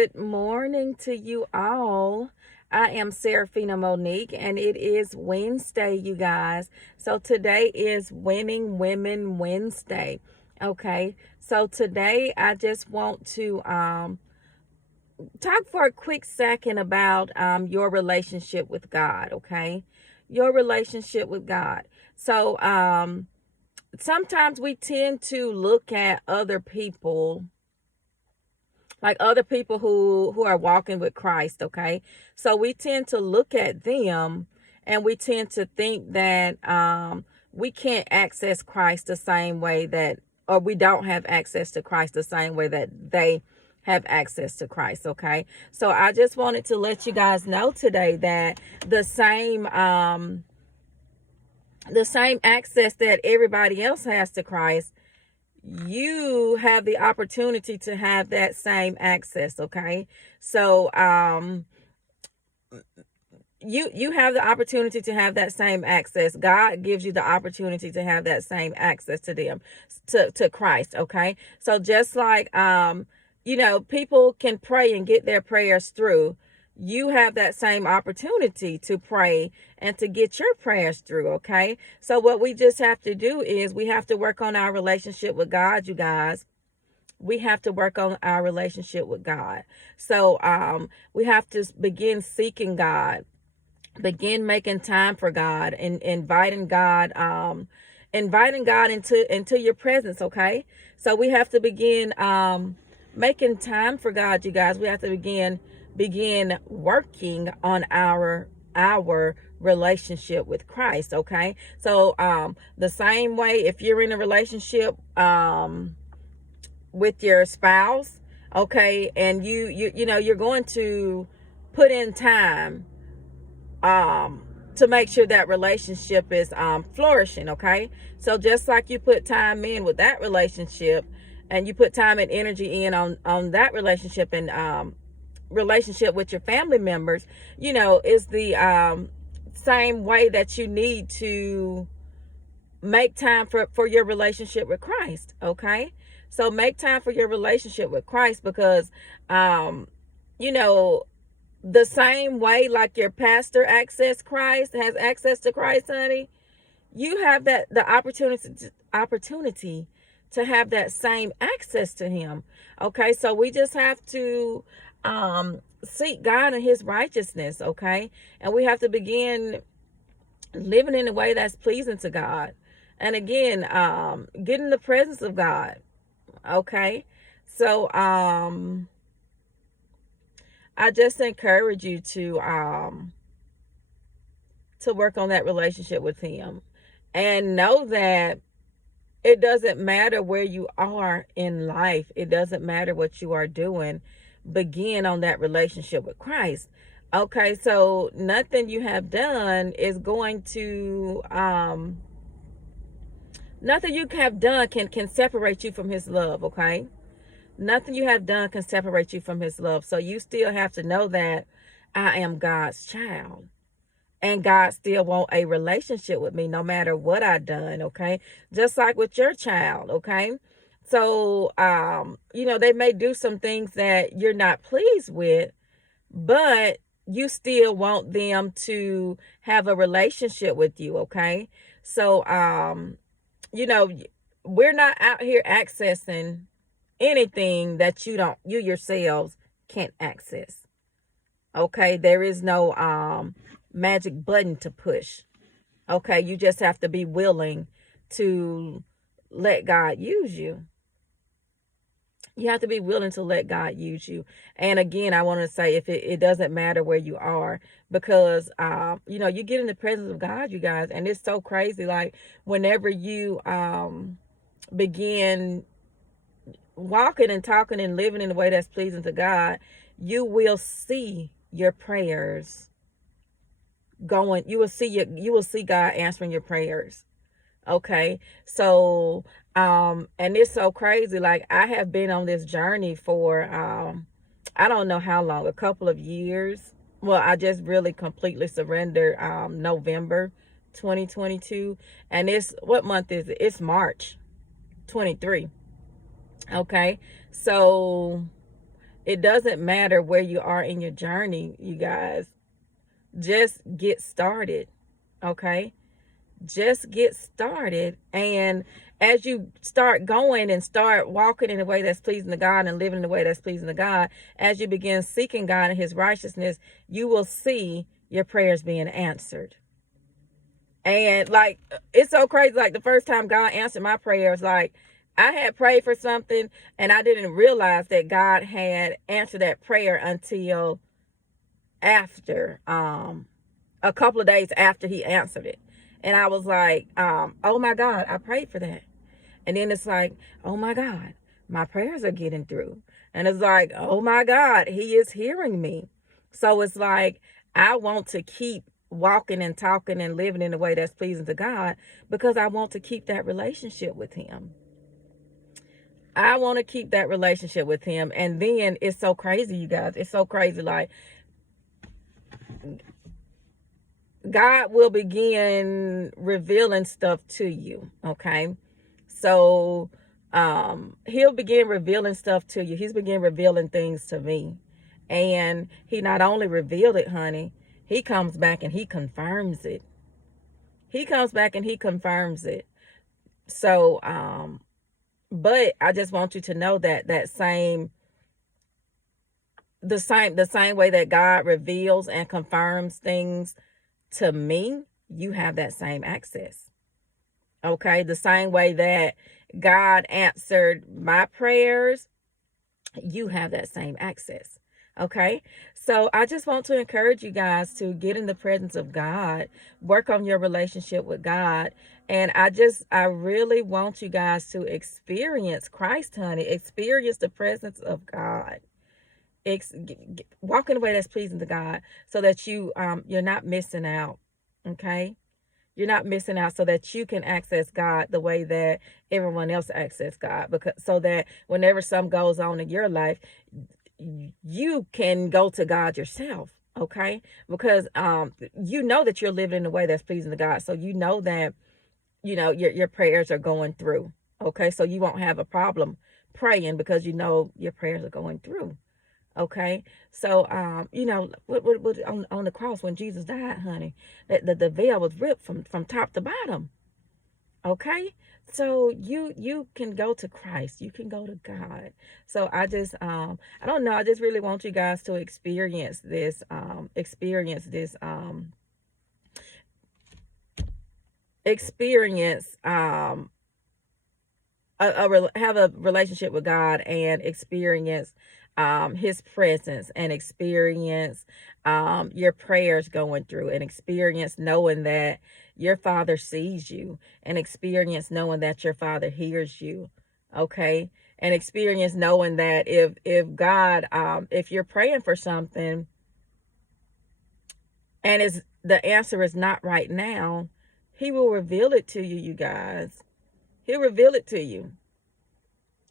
Good morning to you all. I am Serafina Monique, and it is Wednesday, you guys. So today is Winning Women Wednesday. Okay, so today I just want to talk for a quick second about your relationship with God. Okay, your relationship with God. So sometimes we tend to look at other people, like other people who are walking with Christ. Okay, so we tend to look at them and we tend to think that we can't access Christ the same way that, or we don't have access to Christ the same way that they have access to Christ. Okay, so I just wanted to let you guys know today that the same access that everybody else has to Christ, you have the opportunity to have that same access. Okay, so you have the opportunity to have that same access. God gives you the opportunity to have that same access to them, to Christ. Okay, so just like people can pray and get their prayers through, you have that same opportunity to pray and to get your prayers through. Okay, so what we just have to do is we have to work on our relationship with God, you guys. We have to work on our relationship with God. So we have to begin seeking God, begin making time for God, and inviting God into your presence. Okay, so we have to begin making time for God, you guys. We have to begin working on our relationship with Christ. Okay, so the same way, if you're in a relationship with your spouse, okay, and you're going to put in time to make sure that relationship is flourishing. Okay, so just like you put time in with that relationship, and you put time and energy in on that relationship, and relationship with your family members, is the same way that you need to make time for your relationship with Christ. Okay, so make time for your relationship with Christ, because you know the same way like your pastor has access to Christ, honey, you have the opportunity to have that same access to him. Okay, so we just have to seek God and his righteousness. Okay, and we have to begin living in a way that's pleasing to God, and again get in the presence of God. Okay, so I just encourage you to work on that relationship with him, and know that it doesn't matter where you are in life. It doesn't matter what you are doing. Begin on that relationship with Christ. Okay, so nothing you have done is going to nothing you have done can separate you from his love. Okay, nothing you have done can separate you from his love. So you still have to know that I am God's child, and God still want a relationship with me no matter what I've done. Okay, just like with your child. Okay, so they may do some things that you're not pleased with, but you still want them to have a relationship with you. Okay, so you know we're not out here accessing anything that you yourselves can't access. Okay, there is no magic button to push. Okay, you just have to be willing to let God use you. You have to be willing to let God use you. And again, I want to say, if it doesn't matter where you are, because you get in the presence of God, you guys, and it's so crazy. Like, whenever you begin walking and talking and living in a way that's pleasing to God, you will see your prayers going. You will see God answering your prayers. Okay, so and it's so crazy. Like, I have been on this journey for I don't know how long, a couple of years. Well, I just really completely surrendered November 2022, and it's, what month is it? It's March 23. Okay, so It doesn't matter where you are in your journey, you guys. Just get started, okay? Just get started. And as you start going and start walking in a way that's pleasing to God and living in a way that's pleasing to God, as you begin seeking God and his righteousness, you will see your prayers being answered. And like, it's so crazy. Like, the first time God answered my prayers, like, I had prayed for something and I didn't realize that God had answered that prayer until after, a couple of days after he answered it. And I was like, oh my God, I prayed for that. And then it's like, oh my God, my prayers are getting through. And it's like, oh my God, he is hearing me. So it's like, I want to keep walking and talking and living in a way that's pleasing to God, because I want to keep that relationship with him. I want to keep that relationship with him. And then it's so crazy, you guys. It's so crazy. Like, God will begin revealing stuff to you, okay? So he'll begin revealing stuff to you. He's begin revealing things to me. And he not only revealed it, honey, he comes back and he confirms it. He comes back and he confirms it. So but I just want you to know that the same way that God reveals and confirms things to me, you have that same access. Okay, the same way that God answered my prayers, you have that same access. Okay, so I just want to encourage you guys to get in the presence of God, work on your relationship with God. And I really want you guys to experience Christ, honey. Experience the presence of God. Walk in a way that's pleasing to God, so that you're not missing out. Okay, you're not missing out, so that you can access God the way that everyone else access God, because so that whenever something goes on in your life, you can go to God yourself. Okay, because you know that you're living in a way that's pleasing to God, so you know that your prayers are going through. Okay, so you won't have a problem praying, because you know your prayers are going through. Okay, so what on the cross when Jesus died, honey, the veil was ripped from top to bottom. Okay, so you can go to Christ, you can go to God. So I just I don't know, I just really want you guys to experience this experience have a relationship with God, and experience his presence, and experience your prayers going through, and experience knowing that your father sees you, and experience knowing that your father hears you. Okay, and experience knowing that if God if you're praying for something and the answer is not right now, he will reveal it to you, you guys. He'll reveal it to you.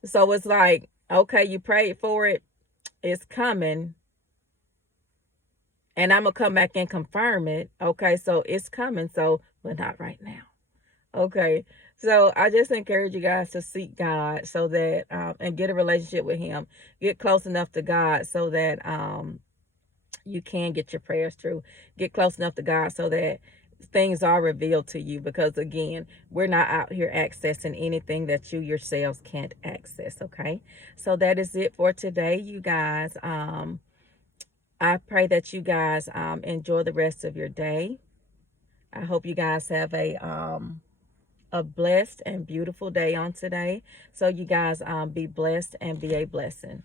So it's like, okay, you prayed for it, it's coming, and I'm gonna come back and confirm it. Okay, so it's coming, so but not right now. Okay, so I just encourage you guys to seek God, so that and get a relationship with him. Get close enough to God so that you can get your prayers through. Get close enough to God so that things are revealed to you, because again, we're not out here accessing anything that you yourselves can't access. Okay, so that is it for today, you guys. I pray that you guys enjoy the rest of your day. I hope you guys have a blessed and beautiful day on today. So you guys be blessed and be a blessing.